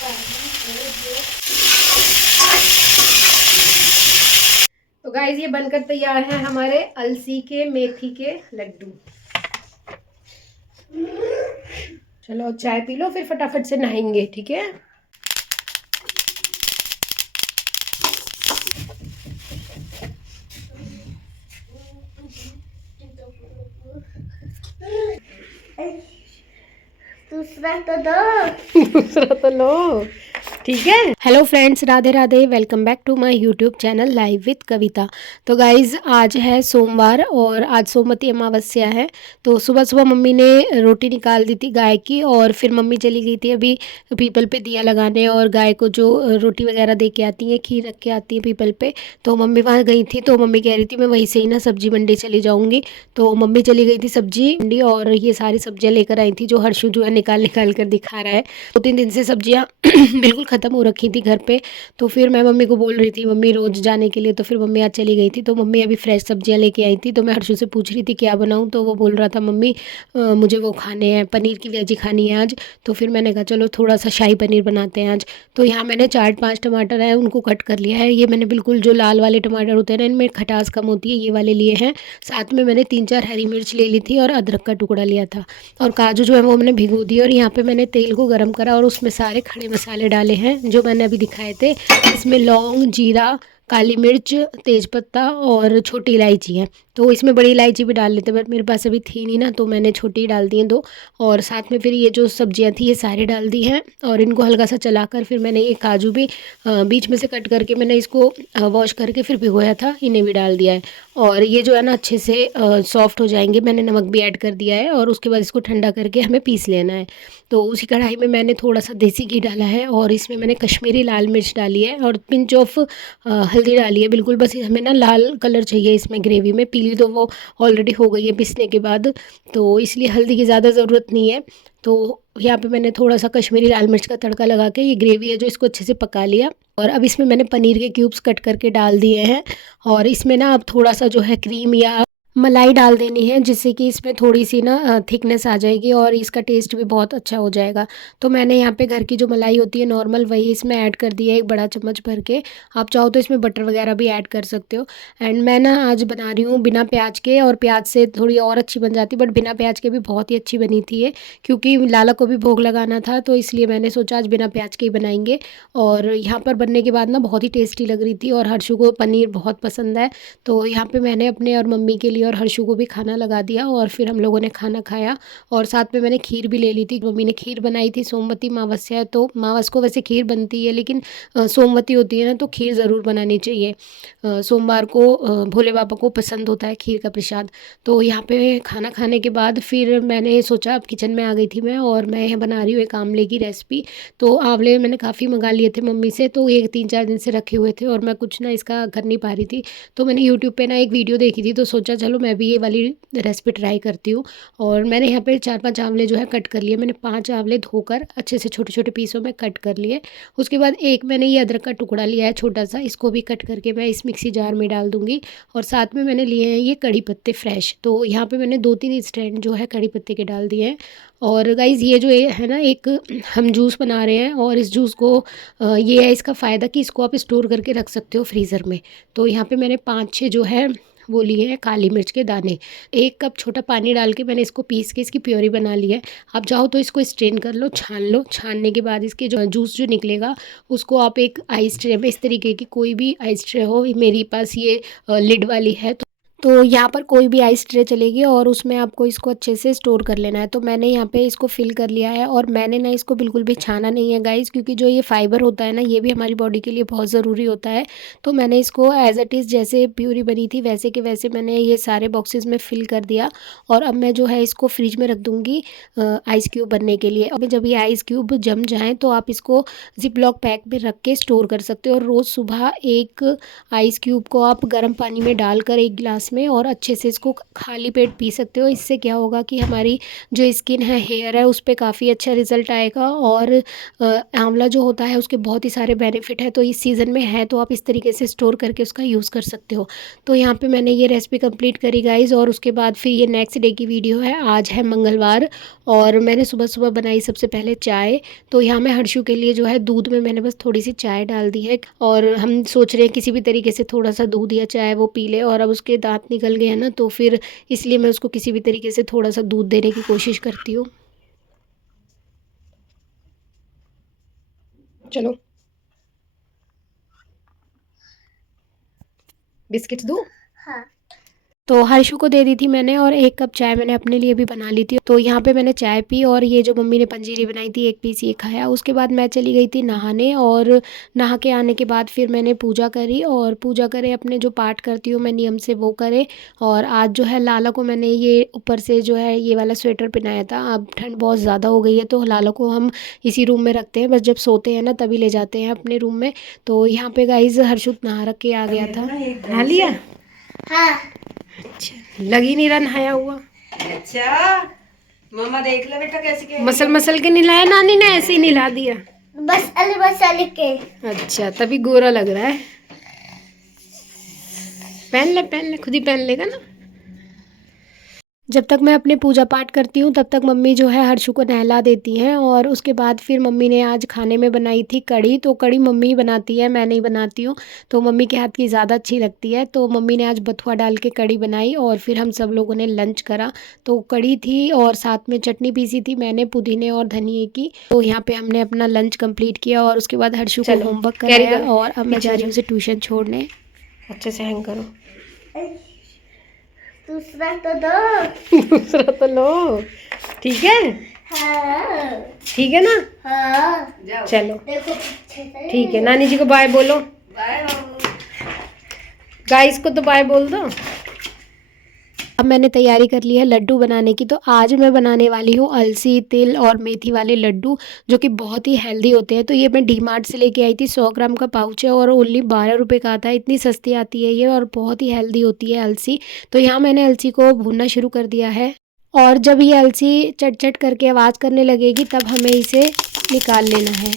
तो गाइस ये बनकर तैयार है हमारे अलसी के मेथी के लड्डू। चलो चाय पी लो, फिर फटाफट से नहाएंगे, ठीक है। दूसरा तो दो। दूसरा तो लो, ठीक है। Hello friends, Radhe Radhe, welcome back to my YouTube channel live with Kavita. तो गाइज़ आज है सोमवार और आज सोमवती अमावस्या है। तो सुबह सुबह मम्मी ने रोटी निकाल दी थी गाय की, और फिर मम्मी चली गई थी अभी पीपल पे दिया लगाने, और गाय को जो रोटी वगैरह दे के आती है, खीर रख के आती है पीपल पे। तो मम्मी वहाँ गई थी, तो मम्मी कह रही थी मैं वहीं से ही ना सब्जी मंडी चली जाऊँगी। तो मम्मी चली गई थी सब्जी मंडी, और ये सारी सब्जियाँ लेकर आई थी जो हर्षु जो है निकाल निकाल कर दिखा रहा है। 2-3 दिन से सब्जियाँ बिल्कुल ख़त्म हो रखी थी घर पे। तो फिर मैं मम्मी को बोल रही थी मम्मी रोज़ जाने के लिए, तो फिर मम्मी आज चली गई थी। तो मम्मी अभी फ्रेश सब्जियां लेके आई थी, तो मैं हर्षु से पूछ रही थी क्या बनाऊं, तो वो बोल रहा था मम्मी मुझे वो खाने हैं, पनीर की वेजी खानी है आज। तो फिर मैंने कहा चलो थोड़ा सा शाही पनीर बनाते हैं आज। तो यहाँ मैंने 4-5 टमाटर हैं उनको कट कर लिया है। ये मैंने बिल्कुल जो लाल वाले टमाटर होते हैं ना, इनमें खटास कम होती है, ये वाले लिए हैं। साथ में मैंने 3-4 हरी मिर्च ले ली थी और अदरक का टुकड़ा लिया था, और काजू जो है वो मैंने भिगो दी। और यहाँ पे मैंने तेल को गर्म करा और उसमें सारे खड़े मसाले डाले हैं जो मैंने अभी दिखाए थे। इसमें लौंग, जीरा, काली मिर्च, तेज़पत्ता और छोटी इलायची है। तो इसमें बड़ी इलायची भी डाल लेते, बट मेरे पास अभी थी नहीं ना, तो मैंने छोटी डाल दी हैं 2। और साथ में फिर ये जो सब्जियां थी ये सारी डाल दी हैं, और इनको हल्का सा चलाकर फिर मैंने ये काजू भी बीच में से कट करके मैंने इसको वॉश करके फिर भिगोया था, इन्हें भी डाल दिया है। और ये जो है ना अच्छे से सॉफ्ट हो जाएंगे। मैंने नमक भी ऐड कर दिया है, और उसके बाद इसको ठंडा करके हमें पीस लेना है। तो उसी कढ़ाई में मैंने थोड़ा सा देसी घी डाला है, और इसमें मैंने कश्मीरी लाल मिर्च डाली है, और पिंच ऑफ हल्दी डाली है बिल्कुल। बस हमें ना लाल कलर चाहिए इसमें ग्रेवी में, पीली तो वो ऑलरेडी हो गई है पिसने के बाद, तो इसलिए हल्दी की ज़्यादा ज़रूरत नहीं है। तो यहाँ पे मैंने थोड़ा सा कश्मीरी लाल मिर्च का तड़का लगा के ये ग्रेवी है जो इसको अच्छे से पका लिया। और अब इसमें मैंने पनीर के क्यूब्स कट करके डाल दिए हैं, और इसमें ना अब थोड़ा सा जो है क्रीम या मलाई डाल देनी है, जिससे कि इसमें थोड़ी सी ना थिकनेस आ जाएगी और इसका टेस्ट भी बहुत अच्छा हो जाएगा। तो मैंने यहाँ पे घर की जो मलाई होती है नॉर्मल, वही इसमें ऐड कर दिया है 1 बड़ा चम्मच भर के। आप चाहो तो इसमें बटर वगैरह भी ऐड कर सकते हो। एंड मैं ना आज बना रही हूँ बिना प्याज के, और प्याज से थोड़ी और अच्छी बन जाती, बट बिना प्याज के भी बहुत ही अच्छी बनी थी ये, क्योंकि लाला को भी भोग लगाना था, तो इसलिए मैंने सोचा आज बिना प्याज के ही बनाएंगे। और यहाँ पर बनने के बाद ना बहुत ही टेस्टी लग रही थी, और हर्षु को पनीर बहुत पसंद है। तो यहाँ पे मैंने अपने और मम्मी के लिए और हर्षु को भी खाना लगा दिया, और फिर हम लोगों ने खाना खाया। और साथ में मैंने खीर भी ले ली थी, मम्मी ने खीर बनाई थी। सोमवती अमावस्या है तो मावस को वैसे खीर बनती है, लेकिन सोमवती होती है ना तो खीर ज़रूर बनानी चाहिए। सोमवार को भोले बाबा को पसंद होता है खीर का प्रसाद। तो यहाँ पे खाना खाने के बाद फिर मैंने सोचा, अब किचन में आ गई थी मैं, और मैं यहाँ बना रही हूँ एक आंवले की रेसिपी। तो आंवले मैंने काफ़ी मंगा लिए थे मम्मी से, तो ये 3-4 दिन से रखे हुए थे, और मैं कुछ ना इसका कर नहीं पा रही थी। तो मैंने यूट्यूब पे ना एक वीडियो देखी थी, तो सोचा चलो मैं भी ये वाली रेसिपी ट्राई करती हूँ। और मैंने यहाँ पे 4-5 आंवले जो है कट कर लिए। मैंने 5 आंवले धोकर अच्छे से छोटे छोटे पीसों में कट कर लिए। उसके बाद एक मैंने ये अदरक का टुकड़ा लिया है छोटा सा, इसको भी कट करके मैं इस मिक्सी जार में डाल दूँगी। और साथ में मैंने लिए हैं ये कड़ी पत्ते फ्रेश, तो यहाँ पे मैंने 2-3 स्टैंड जो है कड़ी पत्ते के डाल दिए हैं। और गाइज़ ये जो है ना, एक हम जूस बना रहे हैं, और इस जूस को ये है इसका फ़ायदा कि इसको आप स्टोर करके रख सकते हो फ्रीज़र में। तो यहाँ पे मैंने 5-6 जो है वो लिए हैं काली मिर्च के दाने। 1 कप छोटा पानी डाल के मैंने इसको पीस के इसकी प्योरी बना ली है। आप चाहो तो इसको स्ट्रेन कर लो, छान लो। छानने के बाद इसके जो जूस जो निकलेगा उसको आप एक आइस ट्रे में, इस तरीके की कोई भी आइस ट्रे हो, मेरे पास ये लिड वाली है, तो यहाँ पर कोई भी आइस ट्रे चलेगी, और उसमें आपको इसको अच्छे से स्टोर कर लेना है। तो मैंने यहाँ पे इसको फिल कर लिया है, और मैंने ना इसको बिल्कुल भी छाना नहीं है गाइस, क्योंकि जो ये फाइबर होता है ना, ये भी हमारी बॉडी के लिए बहुत ज़रूरी होता है। तो मैंने इसको एज़ इट इज़ जैसे प्यूरी बनी थी वैसे के वैसे मैंने ये सारे बॉक्सेस में फिल कर दिया। और अब मैं जो है इसको फ्रिज में रख दूँगी आइस क्यूब बनने के लिए। अब जब ये आइस क्यूब जम जाएँ तो आप इसको जिप लॉक पैक में रख के स्टोर कर सकते हो। और रोज़ सुबह एक आइस क्यूब को आप गर्म पानी में डालकर 1 गिलास इसमें और अच्छे से इसको खाली पेट पी सकते हो। इससे क्या होगा कि हमारी जो स्किन है, हेयर है, उस पर काफ़ी अच्छा रिजल्ट आएगा। और आंवला जो होता है उसके बहुत ही सारे बेनिफिट है, तो इस सीज़न में है तो आप इस तरीके से स्टोर करके उसका यूज़ कर सकते हो। तो यहाँ पे मैंने ये रेसिपी कंप्लीट करी गाइज़। और उसके बाद फिर ये नेक्स्ट डे की वीडियो है। आज है मंगलवार और मैंने सुबह सुबह बनाई सबसे पहले चाय। तो यहाँ मैं हर्षू के लिए जो है दूध में मैंने बस थोड़ी सी चाय डाल दी है और हम सोच रहे हैं किसी भी तरीके से थोड़ा सा दूध या चाय वो पी ले। और अब उसके दांत निकल गए हैं ना, तो फिर इसलिए मैं उसको किसी भी तरीके से थोड़ा सा दूध देने की कोशिश करती हूँ। चलो बिस्किट दूँ? हाँ। तो हर्षु को दे दी थी मैंने और 1 कप चाय मैंने अपने लिए भी बना ली थी। तो यहाँ पे मैंने चाय पी और ये जो मम्मी ने पंजीरी बनाई थी 1 पीस ये खाया। उसके बाद मैं चली गई थी नहाने और नहा के आने के बाद फिर मैंने पूजा करी और पूजा करे अपने जो पाठ करती हूँ मैं नियम से वो करे। और आज जो है लाला को मैंने ये ऊपर से जो है ये वाला स्वेटर पहनाया था। अब ठंड बहुत ज़्यादा हो गई है तो लाला को हम इसी रूम में रखते हैं, बस जब सोते हैं ना तभी ले जाते हैं अपने रूम में। तो यहाँ पे गाइज हर्षु नहा रख के आ गया था। नहा लिया? हाँ। अच्छा, लग ही नहीं रहा नहाया हुआ। अच्छा मम्मा देख ले बेटा कैसे मसल मसल के नहलाया नानी ने, ऐसे ही नहला दिया बस मसाले के। अच्छा, तभी गोरा लग रहा है। पहन ले खुद ही पहन लेगा ना। जब तक मैं अपने पूजा पाठ करती हूँ तब तक मम्मी जो है हर्षु को नहला देती हैं। और उसके बाद फिर मम्मी ने आज खाने में बनाई थी कड़ी। तो कड़ी मम्मी ही बनाती है, मैं नहीं बनाती हूँ। तो मम्मी के हाथ की ज़्यादा अच्छी लगती है। तो मम्मी ने आज बथुआ डाल के कड़ी बनाई और फिर हम सब लोगों ने लंच करा। तो कड़ी थी और साथ में चटनी पीसी थी मैंने पुदीने और धनिए की। तो यहाँ पे हमने अपना लंच कंप्लीट किया और उसके बाद हर्षु को होमवर्क कराया और अब मैं जा रही हूँ उसे ट्यूशन छोड़ने। अच्छे से हैंग करो। दूसरा तो दो। दूसरा तो लो, ठीक है? हाँ। ठीक है ना? हाँ। चलो देखो ठीक है, नानी जी को बाय बोलो। बाय गाइस को तो बाय बोल दो। अब मैंने तैयारी कर ली है लड्डू बनाने की। तो आज मैं बनाने वाली हूँ अलसी, तिल और मेथी वाले लड्डू जो कि बहुत ही हेल्दी होते हैं। तो ये मैं डीमार्ट से लेके आई थी, 100 ग्राम का पाउच है और ओनली 12 रुपये का आता है। इतनी सस्ती आती है ये और बहुत ही हेल्दी होती है अलसी। तो यहाँ मैंने अलसी को भूनना शुरू कर दिया है और जब ये अलसी चट चट करके आवाज़ करने लगेगी तब हमें इसे निकाल लेना है।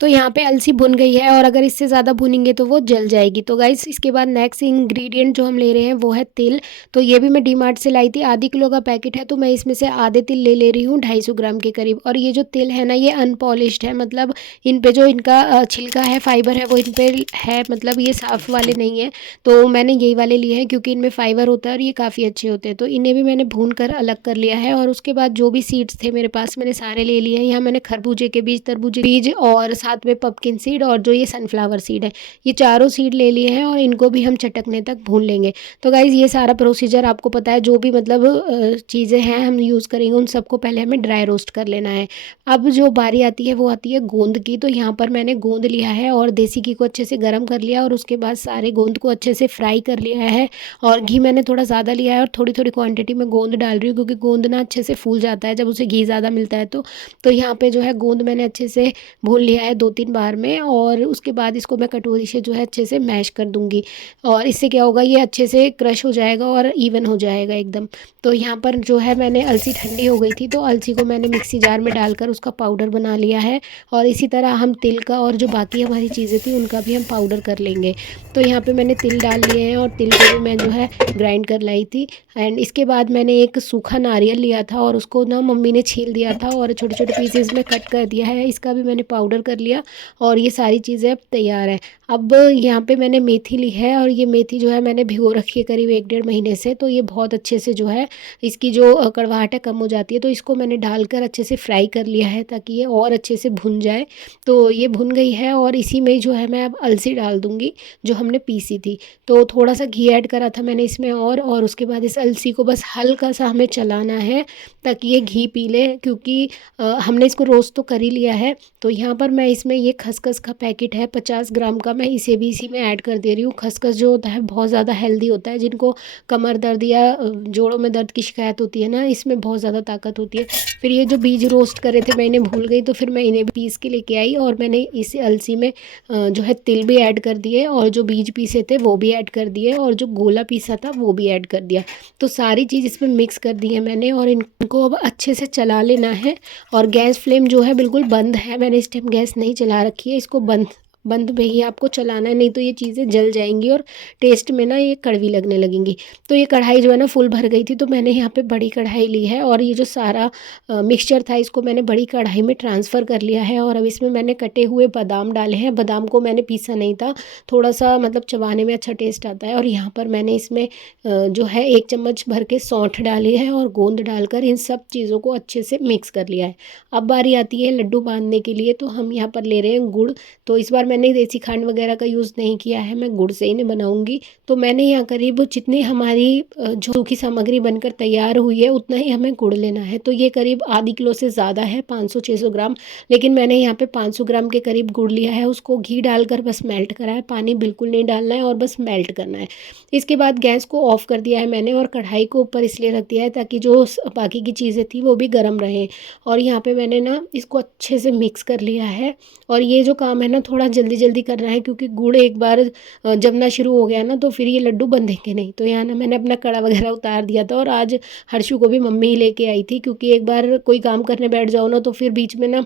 तो यहाँ पे अलसी भुन गई है और अगर इससे ज़्यादा भुनेंगे तो वो जल जाएगी। तो गाइस इसके बाद नेक्स्ट इंग्रेडिएंट जो हम ले रहे हैं वो है तिल। तो ये भी मैं डीमार्ट से लाई थी, आधी किलो का पैकेट है तो मैं इसमें से आधे तिल ले रही हूँ 250 ग्राम के करीब। और ये जो तिल है ना ये अनपॉलिश्ड है, मतलब इन पे जो इनका छिलका है, फाइबर है वो इन पे है, मतलब ये साफ़ वाले नहीं है। तो मैंने यही वाले लिए हैं क्योंकि इनमें फ़ाइबर होता है और ये काफ़ी अच्छे होते हैं। तो इन्हें भी मैंने भून कर अलग कर लिया है और उसके बाद जो भी सीड्स थे मेरे पास मैंने सारे ले लिए हैं। यहाँ मैंने खरबूजे के बीज, तरबूजे बीज और साथ में पम्पकिन सीड और जो ये सनफ्लावर सीड है, ये चारों सीड ले लिए हैं और इनको भी हम चटकने तक भून लेंगे। तो गाइज़ ये सारा प्रोसीजर आपको पता है, जो भी मतलब चीज़ें हैं हम यूज़ करेंगे उन सबको पहले हमें ड्राई रोस्ट कर लेना है। अब जो बारी आती है वो आती है गोंद की। तो यहाँ पर मैंने गोंद लिया है और देसी घी को अच्छे से गर्म कर लिया और उसके बाद सारे गोंद को अच्छे से फ्राई कर लिया है। और घी मैंने थोड़ा ज़्यादा लिया है और थोड़ी थोड़ी क्वांटिटी में गोंद डाल रही हूँ क्योंकि गोंद ना अच्छे से फूल जाता है जब उसे घी ज़्यादा मिलता है। तो यहाँ पे जो है गोंद मैंने अच्छे से भून लिया है 2-3 बार में और उसके बाद इसको मैं कटोरी से जो है अच्छे से मैश कर दूँगी। और इससे क्या होगा, ये अच्छे से क्रश हो जाएगा और इवन हो जाएगा एकदम। तो यहाँ पर जो है मैंने अलसी ठंडी हो गई थी तो अलसी को मैंने मिक्सी जार में डालकर उसका पाउडर बना लिया है। और इसी तरह हम तिल का और जो बाकी हमारी चीज़ें थी उनका भी हम पाउडर कर लेंगे। तो यहाँ पे मैंने तिल डाल लिए हैं और तिल को भी मैं जो है ग्राइंड कर लाई थी। एंड इसके बाद मैंने एक सूखा नारियल लिया था और उसको ना मम्मी ने छील दिया था और छोटे छोटे पीसेस में कट कर दिया है, इसका भी मैंने पाउडर कर लिया। और ये सारी चीज़ें अब तैयार है। अब यहाँ पे मैंने मेथी ली है और ये मेथी जो है मैंने भिगो रखी है करीब 1-1.5 महीने से। तो ये बहुत अच्छे से जो है इसकी जो कड़वाहट है कम हो जाती है। तो इसको मैंने डालकर अच्छे से फ्राई कर लिया है ताकि ये और अच्छे से भुन जाए। तो ये भुन गई है और इसी में जो है मैं अब अलसी डाल दूँगी जो हमने पीसी थी। तो थोड़ा सा घी ऐड करा था मैंने इसमें और उसके बाद इस अलसी को बस हल्का सा हमें चलाना है ताकि ये घी पी ले, क्योंकि हमने इसको रोस्ट तो कर ही लिया है। तो यहाँ पर मैं इसमें ये खसखस का पैकेट है 50 ग्राम का, मैं इसे भी इसी में ऐड कर दे रही हूँ। खसखस जो होता है बहुत ज़्यादा हेल्दी होता है, जिनको कमर दर्द या जोड़ों में दर्द की शिकायत होती है ना, इसमें बहुत ज़्यादा ताकत होती है। फिर ये जो बीज रोस्ट करे थे मैं इन्हें भूल गई, तो फिर मैं इन्हें भी पीस के लेके आई और मैंने इस अलसी में जो है तिल भी ऐड कर दिए और जो बीज पीसे थे वो भी ऐड कर दिए और जो गोला पीसा था वो भी ऐड कर दिया। तो सारी चीज़ इसमें मिक्स कर दी है मैंने और इनको अब अच्छे से चला लेना है। और गैस फ्लेम जो है बिल्कुल बंद है, मैंने इस टाइम गैस नहीं चला रखी है, इसको बंद बंद में ही आपको चलाना है, नहीं तो ये चीज़ें जल जाएंगी और टेस्ट में ना ये कड़वी लगने लगेंगी। तो ये कढ़ाई जो है ना फुल भर गई थी, तो मैंने यहाँ पे बड़ी कढ़ाई ली है और ये जो सारा मिक्सचर था इसको मैंने बड़ी कढ़ाई में ट्रांसफ़र कर लिया है। और अब इसमें मैंने कटे हुए बादाम डाले हैं, बादाम को मैंने पीसा नहीं था, थोड़ा सा मतलब चबाने में अच्छा टेस्ट आता है। और यहाँ पर मैंने इसमें जो है 1 चम्मच भर के सौंठ डाली है और गोंद डालकर इन सब चीज़ों को अच्छे से मिक्स कर लिया है। अब बारी आती है लड्डू बांधने के लिए, तो हम यहाँ पर ले रहे हैं गुड़। तो इस बार मैंने देसी खंड वगैरह का यूज़ नहीं किया है, मैं गुड़ से ही इन्हें बनाऊंगी। तो मैंने यहाँ करीब जितनी हमारी जो सूखी सामग्री बनकर तैयार हुई है उतना ही हमें गुड़ लेना है। तो ये करीब आधी किलो से ज़्यादा है, 500-600 ग्राम, लेकिन मैंने यहाँ पे 500 ग्राम के करीब गुड़ लिया है। उसको घी डालकर बस मेल्ट करा है, पानी बिल्कुल नहीं डालना है और बस मेल्ट करना है। इसके बाद गैस को ऑफ़ कर दिया है मैंने और कढ़ाई को ऊपर इसलिए रख दिया है ताकि जो बाकी की चीज़ें थी वो भी गर्म रहें। और यहाँ पे मैंने ना इसको अच्छे से मिक्स कर लिया है। और ये जो काम है ना थोड़ा जल्दी जल्दी करना है, क्योंकि गुड़ एक बार जमना शुरू हो गया ना तो फिर ये लड्डू बंधेंगे नहीं। तो यहाँ ना मैंने अपना कड़ा वगैरह उतार दिया था और आज हर्षू को भी मम्मी ही लेके आई थी, क्योंकि एक बार कोई काम करने बैठ जाओ ना तो फिर बीच में ना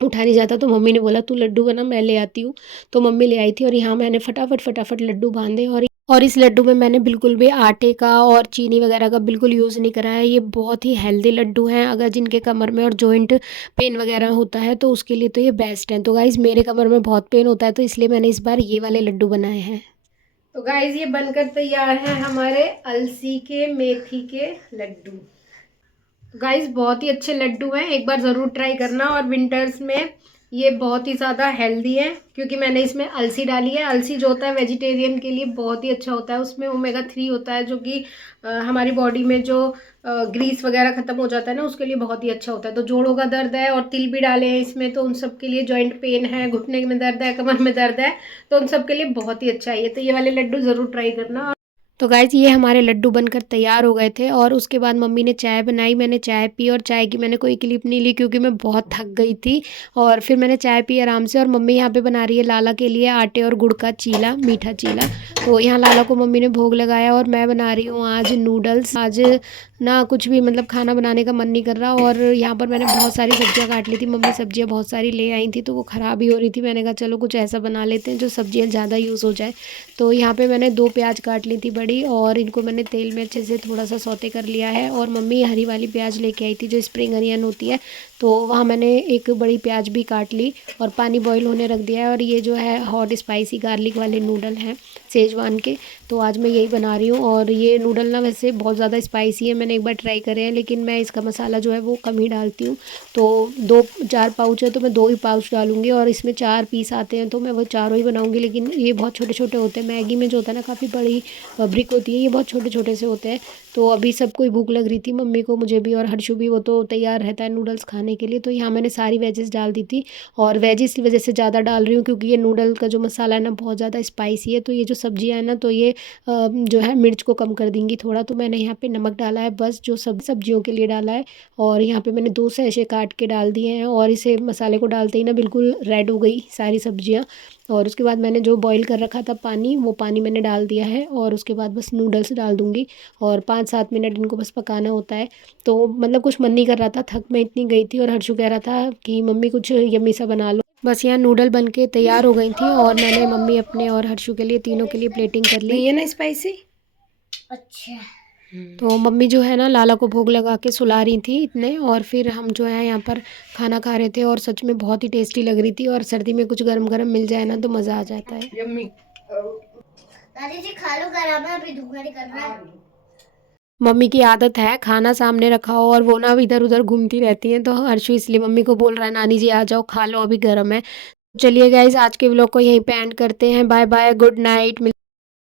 उठा नहीं जाता। तो मम्मी ने बोला तू लड्डू बना, मैं ले आती हूँ। तो मम्मी ले आई थी और यहाँ मैंने फटाफट लड्डू बांधे। और इस लड्डू में मैंने बिल्कुल भी आटे का और चीनी वगैरह का बिल्कुल यूज़ नहीं करा है। ये बहुत ही हेल्दी लड्डू हैं, अगर जिनके कमर में और जॉइंट पेन वगैरह होता है तो उसके लिए तो ये बेस्ट हैं। तो गाइज़ मेरे कमर में बहुत पेन होता है, तो इसलिए मैंने इस बार ये वाले लड्डू बनाए हैं। तो गाइज़ ये बनकर तैयार हैं हमारे अलसी के मेथी के लड्डू। गाइज़ बहुत ही अच्छे लड्डू हैं, एक बार ज़रूर ट्राई करना। और विंटर्स में ये बहुत ही ज़्यादा हेल्दी है, क्योंकि मैंने इसमें अलसी डाली है। अलसी जो होता है वेजिटेरियन के लिए बहुत ही अच्छा होता है, उसमें ओमेगा 3 होता है, जो कि हमारी बॉडी में जो ग्रीस वगैरह ख़त्म हो जाता है ना उसके लिए बहुत ही अच्छा होता है। तो जोड़ों का दर्द है और तिल भी डाले हैं इसमें, तो उन सब के लिए, जॉइंट पेन है, घुटने में दर्द है, कमर में दर्द है, तो उन सब के लिए बहुत ही अच्छा है ये। तो ये वाले लड्डू ज़रूर ट्राई करना। तो गाइज़ ये हमारे लड्डू बनकर तैयार हो गए थे और उसके बाद मम्मी ने चाय बनाई, मैंने चाय पी। और चाय की मैंने कोई क्लिप नहीं ली क्योंकि मैं बहुत थक गई थी। और फिर मैंने चाय पी आराम से। और मम्मी यहाँ पे बना रही है लाला के लिए आटे और गुड़ का चीला, मीठा चीला। तो यहाँ लाला को मम्मी ने भोग लगाया और मैं बना रही हूँ आज नूडल्स। आज ना कुछ भी मतलब खाना बनाने का मन नहीं कर रहा। और यहाँ पर मैंने बहुत सारी सब्जियाँ काट ली थी, मम्मी सब्जियाँ बहुत सारी ले आई थी, तो वो ख़राब ही हो रही थी। मैंने कहा चलो कुछ ऐसा बना लेते हैं जो सब्जियाँ ज़्यादा यूज़ हो जाए। तो यहाँ पे मैंने 2 प्याज काट ली थी बड़ी, और इनको मैंने तेल में अच्छे से थोड़ा सा सौते कर लिया है। और मम्मी हरी वाली प्याज लेके आई थी जो स्प्रिंग अनियन होती है, तो वहाँ मैंने एक बड़ी प्याज भी काट ली और पानी बॉईल होने रख दिया है। और ये जो है हॉट स्पाइसी गार्लिक वाले नूडल हैं सेजवान के, तो आज मैं यही बना रही हूँ। और ये नूडल ना वैसे बहुत ज़्यादा स्पाइसी है, मैंने एक बार ट्राई करे हैं, लेकिन मैं इसका मसाला जो है वो कम ही डालती हूँ। तो 4 पाउच है तो मैं 2 ही पाउच डालूँगी, और इसमें 4 पीस आते हैं तो मैं वो चारों ही बनाऊँगी। लेकिन ये बहुत छोटे छोटे होते हैं, मैगी में जो होता है ना काफ़ी बड़ी ब्रिक होती है, ये बहुत छोटे छोटे से होते हैं। तो अभी सबको ही भूख लग रही थी, मम्मी को, मुझे भी, और हर्षु भी, वो तो तैयार रहता है नूडल्स खाने के लिए। तो यहाँ मैंने सारी वेजेस डाल दी थी, और वेज इस वजह से ज़्यादा डाल रही हूँ क्योंकि ये नूडल का जो मसाला है ना बहुत ज़्यादा स्पाइसी है। तो ये जो सब्जियाँ हैं ना तो ये जो है मिर्च को कम कर देंगी थोड़ा। तो मैंने यहाँ पे नमक डाला है बस, जो सब्जियों के लिए डाला है। और यहाँ पे मैंने 2 सैशे काट के डाल दिए हैं, और इसे मसाले को डालते ही ना बिल्कुल रेड हो गई सारी सब्जियाँ। और उसके बाद मैंने जो बॉईल कर रखा था पानी, वो पानी मैंने डाल दिया है, और उसके बाद बस नूडल्स डाल दूँगी और 5-7 मिनट इनको बस पकाना होता है। तो मतलब कुछ मन नहीं कर रहा था, थक मैं इतनी गई थी, और हर्षु कह रहा था कि मम्मी कुछ यम्मी सा बना लो। बस यहाँ नूडल बन के तैयार हो गई थी, और मैंने मम्मी अपने और हर्षु के लिए तीनों के लिए प्लेटिंग कर ली। ये ना स्पाइसी अच्छा। तो मम्मी जो है ना लाला को भोग लगा के सुला रही थी इतने, और फिर हम जो है यहाँ पर खाना खा रहे थे, और सच में बहुत ही टेस्टी लग रही थी। और सर्दी में कुछ गरम गरम मिल जाए ना तो मज़ा आ जाता है। यम्मी। दादी जी खा लो, गरम है, अभी धूखा नहीं करना है। मम्मी की आदत है खाना सामने रखा हो और वो ना इधर उधर घूमती रहती हैं, तो हर्षु इसलिए मम्मी को बोल रहा है नानी जी आ जाओ खा लो, अभी गर्म है। चलिए गाइज आज के व्लॉग को यहीं पे एंड करते हैं। Bye bye, good night.